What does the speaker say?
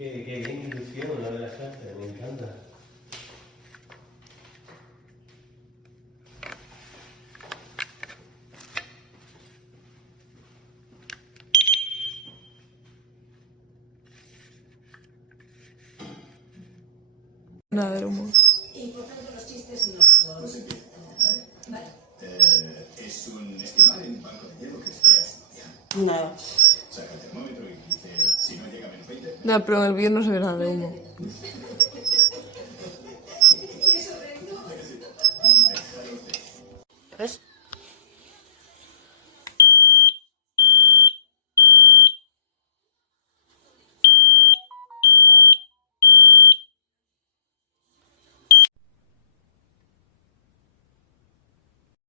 Qué bien ilusión lo de las clases, me encanta. Nada de humo. Importante los chistes y los... Vale. Es un estimar en banco de hielo que esté a su novia. Nada. Saca el termómetro y dice, si no llega a menos 20... No, pero en el vídeo no se ve nada de humo. ¿Y eso, Brendo? Déjalos de... ¿Ves?